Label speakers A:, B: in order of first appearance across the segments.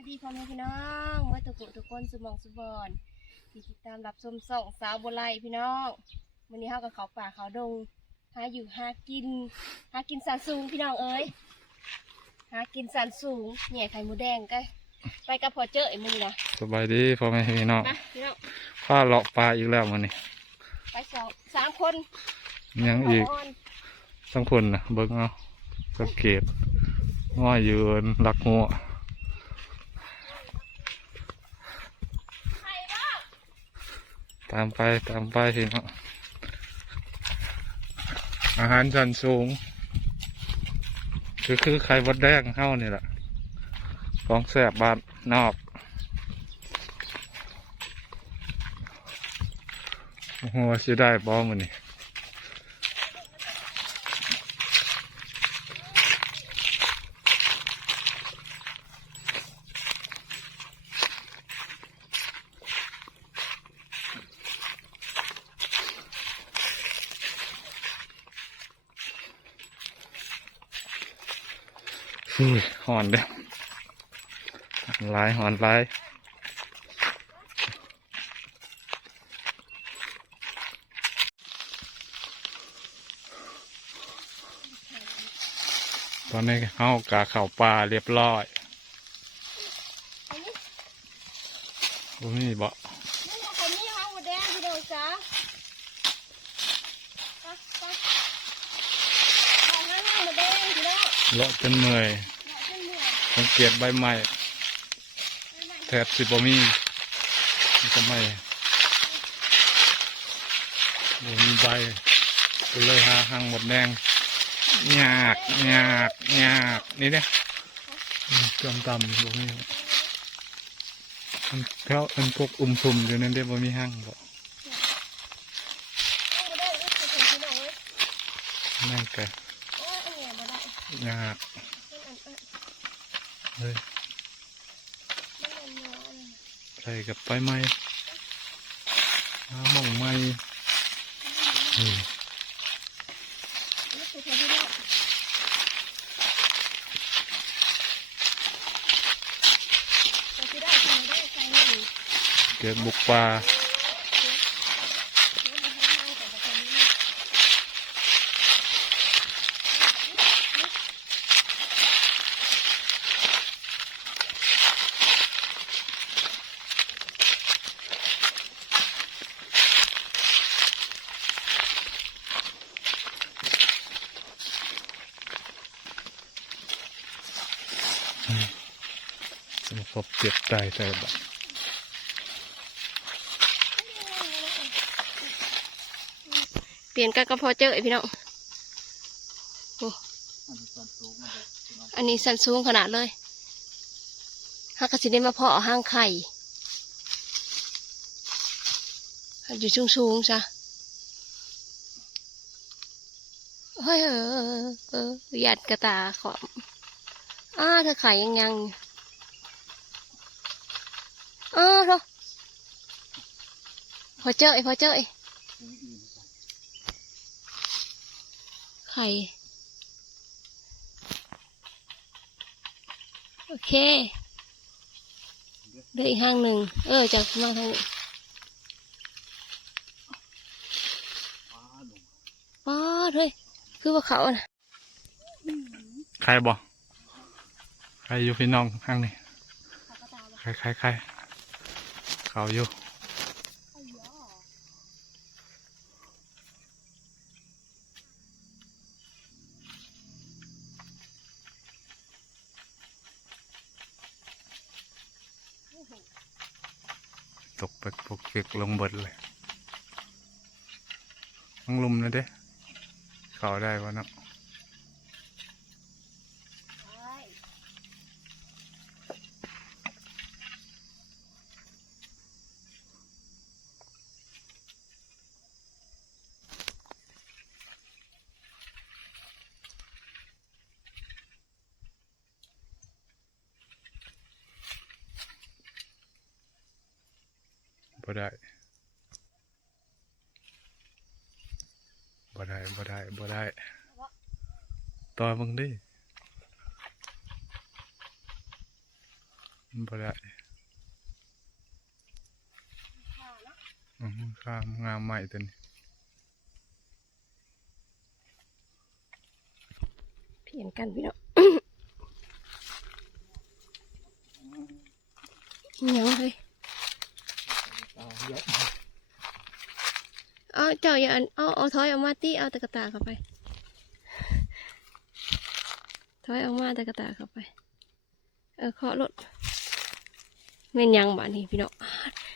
A: ายดีพ่อแม่พี่น้องเมื่อตุกุทุกคนสมองสุบอนที่ติดตามรับชมส่องสาวโบไลพี่น้องวันนี้เฮากับเขาป่าเขาดงหาอยู่หากิน หากินสันสูงพี่น้องเอ้ยหากินสันสูงเนี่ยไข่หมูแดงก็ไปกับพอเจอไอ้มือนะ
B: สบายดีพ่อแม่พี่น้อง
A: มาพี่น้อง
B: ข้าเลาะปลาอีกแล้วมันนี่
A: ไปสองสามคน
B: ยังอีก
A: ขน
B: ทั้งคนนะเบิ้งเอาสังเกตง่อยยืนหลักหัว
A: ไข่บ้าง
B: ตามไปตามไปพี่น้องอาหารชั้นสูง คือคือไข่บดแดงเข้านี่แหละของแสบบ้านนอกโอ้โหสิได้บอมันนี่ อุ้ยห อนเด้อหลายหอนหลายตอนนี้เขากาเข่าปลาเรียบร้อย
A: อันนี้
B: บ่มีบ่
A: นี่เอาไข่นี่เอาหมูแดงพี่น้องจ้าไปไปเอาให้ให้หมูแดงพี่น้อง
B: เลาะจนเมื่อย สังเกตใบไม้แทบสิบ่มีมันก็ไม่บ่มีใบก็เลยหาหางหมดแดงยากยากยากนี่เนี่ยจำตำบ่มีมันเพราะมันพวกอุ้มซุมอยู่นั่นเด้บ่มีห้างบ่
A: เอาบ่ได้เอาไปส่งพี่น้องเว้ย
B: นั่นก็
A: โอ้ยอันเนี้ยบ่ได้
B: ยาก
A: มันอันอัน
B: เฮ้ย
A: มันอันเนี้ยอัน
B: ใส่กับใบไม้หาหม่องไม้นี่
A: นี่คือพี่น้องจะสิได้ใส่ได้ใส่หนึ่ง
B: เกิดบุกป่า เจ็บตายแต่บัด
A: เปลี่ยนกันก็พอเจอไอพี่น้องโอ้อันนี้สันสูงขนาดเลยฮักกระสิได้มาเพาะห้างไข่อยู่สูงสูงๆจ้ะเฮ้ยเออเออหยัดกระตาขอมอ้าเธอไข่ยังยัง อ้าเถอพอเจอไอ้พอเจอไอ้ไข่โอเคเดี๋ยวอีกห้างหนึ่ง เออ จากมาทางป้าดเฮ้ย คือว่าเขาอนะ
B: ใครบ่ใครอยู่พี่น้องข้างนี้ใครใครใคร เขาอยู่ตกไปปกเปียกลงบดเลยต้องลุมนะเด้เขาได้วะเนาะ บ่ได้บ่ได้บ่ได้บ่ได้ ต่อมึงดิบ่ได้ข้ามงามใหม่ตัวนี้
A: เพียนกันพี่น้องเหนียวเลย เอาเจ้าอย่าเอาเอาถอยออกมาตีเอาตะกะตาเข้าไปถอยออกมาตะกะตาเข้าไป เออเคาะรถเม่นยังบ้านนี้พี่น้อง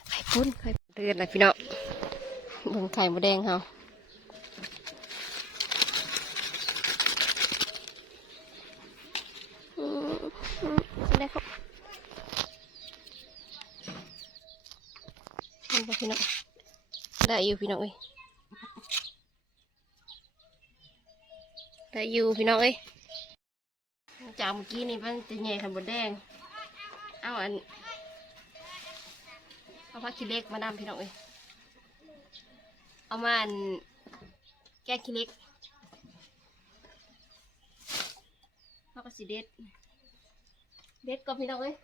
A: ไข่ปุ้นไข่เดือดเลยพี่น้องเบิ่งไข่มดแดงเขาได้ครับนี่บ่ พี่น้องได้อยู่พี่น้องเอ้ยได้อยู่พี่น้องเอ้ยจากเมื่อกี้นี่มันจะใหญ่ขันบดแดงเอาอันเอาผ้าขี้เล็กมาดำพี่น้องเอ้ยเอามาอันแก้ขี้เล็กเขาก็สิเด็ดเด็ดก็พี่น้องเอ้ย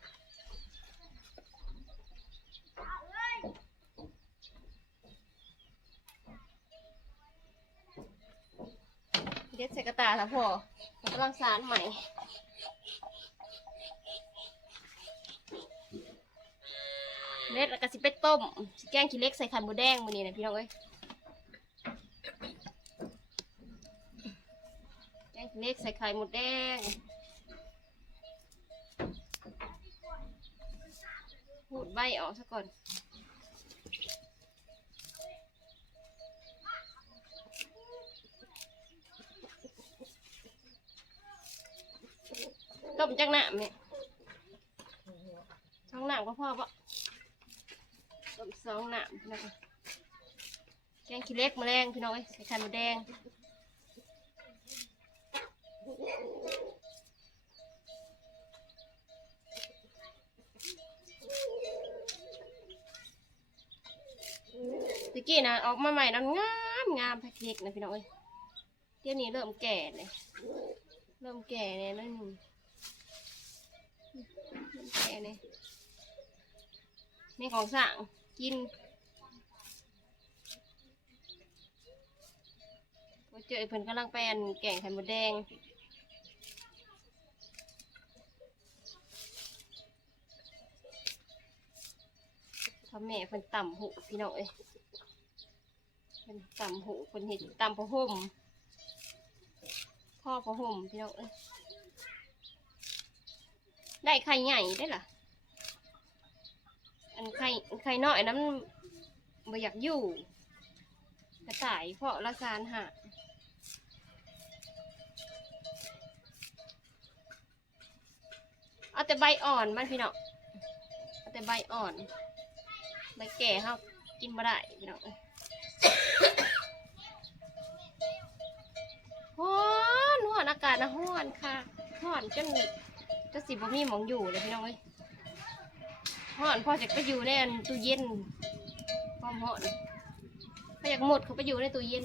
A: เด็ดใส่กระตาแล้วพอกำลังสารใหม่เม็ดแล้วก็สิไปต้มสิแกงขี้เล็กใส่ไข่หมูแดงมื้อนี้นะพี่น้องเอ้ยแกงขี้เล็กใส่ไข่หมูแดงพูดใบออกซะก่อน ต้มจักหนามเนี่ยช่องหนามก็พอปะต้มสองหนามพี่น้องแกงขี้เล็กแมลงพี่น้องเอ้ยใส่ไข่มดแดงตะกี้นะออกมาใหม่นั้นงามงามแพ็กเล็กนะพี่น้องเอ้ยเดี๋ยวนี้เริ่มแก่เลยเริ่มแก่เลยนั่น หนึ่งเริ่มแก่เลยนี่ของสั่งกินว่าเจอเพิ่นกำลังไปอันแกงไข่มดแดงพ่อแม่เพิ่นต่ำหูพี่น้องเอ้ยเพิ่นต่ำหูเพิ่นเห็ดต่ำผ้าห่มพ่อผ้าห่มพี่น้องเอ้ย ได้ไข่ใหญ่ได้อล่ะ อันไข่ไข่น้อยนั้นบ่อยากอยู่กระต่ายเพาะละสารหาเอาแต่ใบอ่อนมันพี่น้องเอาแต่ใบอ่อนใบแก่เขากินบ่ได้พี่น้องเอ้ยฮ้อนฮ้อนอากาศนะฮ้อนค่ะฮ้อนจน จะสิบ่มีหมองอยู่เลยพี่น้องเอ้ยห่อนพอจะไปอยู่ในอันตู้เย็นความหอนพออยากหมดเขาไปอยู่ในตู้เย็น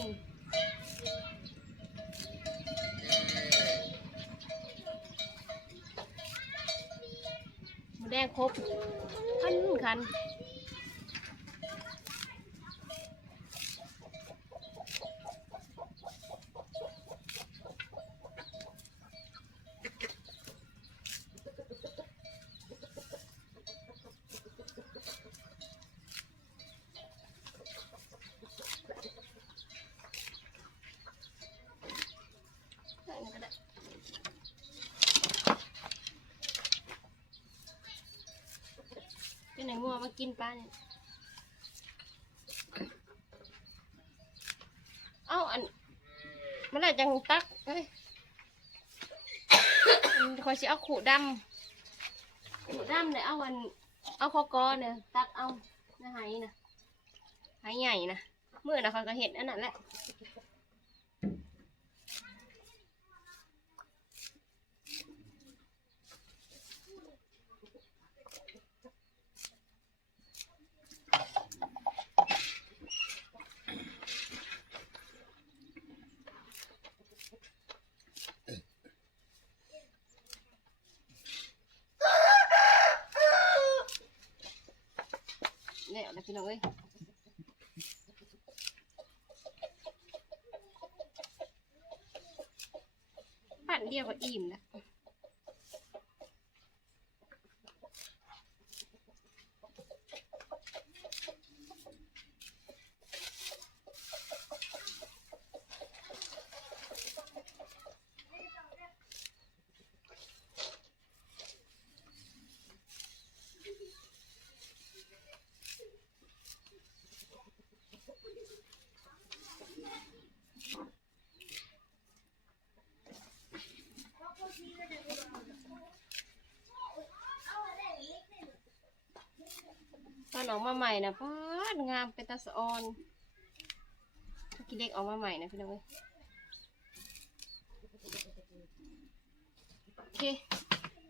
A: หมูแดงครบคันคัน ไหนงัวมากินปลาเนี่ยเอ้าอันมันอะไรจังตักเฮ้ยคอยสิเอาขู่ดำขู่ดำเนี่ยเอาอัน เอาคอกอเนี่ยตักเอานะไหนะไหใหญ่นะเมื่อนะเขาก็เห็นอันนั้นแหละ เพี่น้องเอ้ยปั่นเดียวก็อิ่มนะว ตอนออกมาใหม่นะป้าดงามเป็นตาสออนกินเล็กออกมาใหม่นะพี่น้องเอ้ยโอเค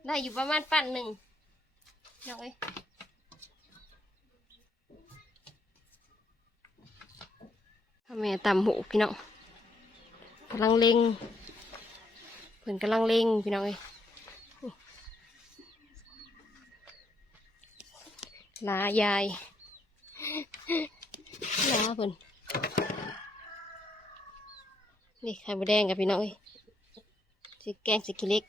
A: ได้อยู่ประมาณปั่นหนึ่งน้องเอ้ยพ่อ แม่ตำหูพี่น้องกำลังเล็งเพิ่นกำลังเล็งพี่น้องเอ้ยลายายลาเพิ่นนี่ไข่มดแดงกับพี่น้องเอ้ยสิแกงสิกิเล็ก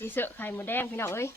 A: จีเสอไข่มดแดงพี่น้องเอ้ย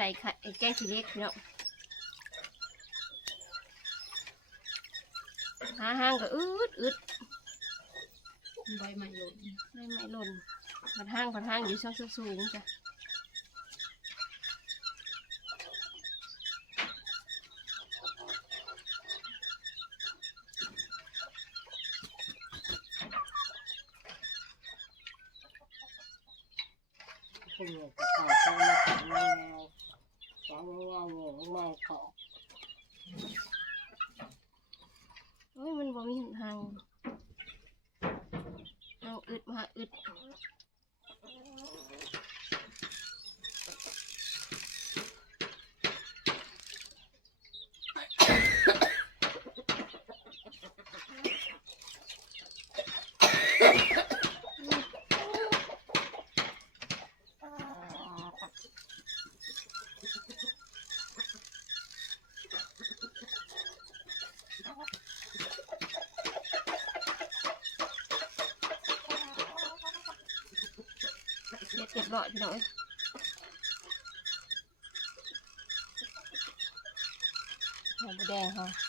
A: ใส่ไข่ไอ้แกงขี้เล็กพี่น้องหาห้างก็อึดอึด
C: ใบไม้หล่น
A: ไม่ไม่หล่นผัดห้างผัดห้างอยู่ช่องสูงๆจ้ะ
C: คุณหนูก็ขอใช้มาถึงแนวว้าวว้าวว้าวว้าวขอ
A: โอ้ยมัน บ่ รียบเรียบร้อยพี่น้องเอ้ยหอมแดงค่ะ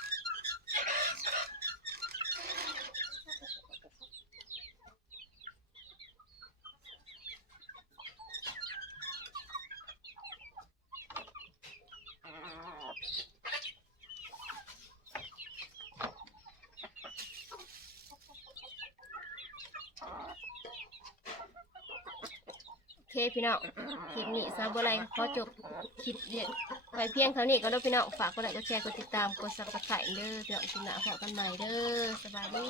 A: พี่น้องคลิปนี้ซาบอะไรขอจบคลิปเดียไปเพียงเท่านี้ก็แล้วพี่น้องฝากกดไลค์กดแชร์กดติดตามกดซับสไครต์เด้อพี่น้องคลิหน้าพบกันใหม่เด้อสบายดี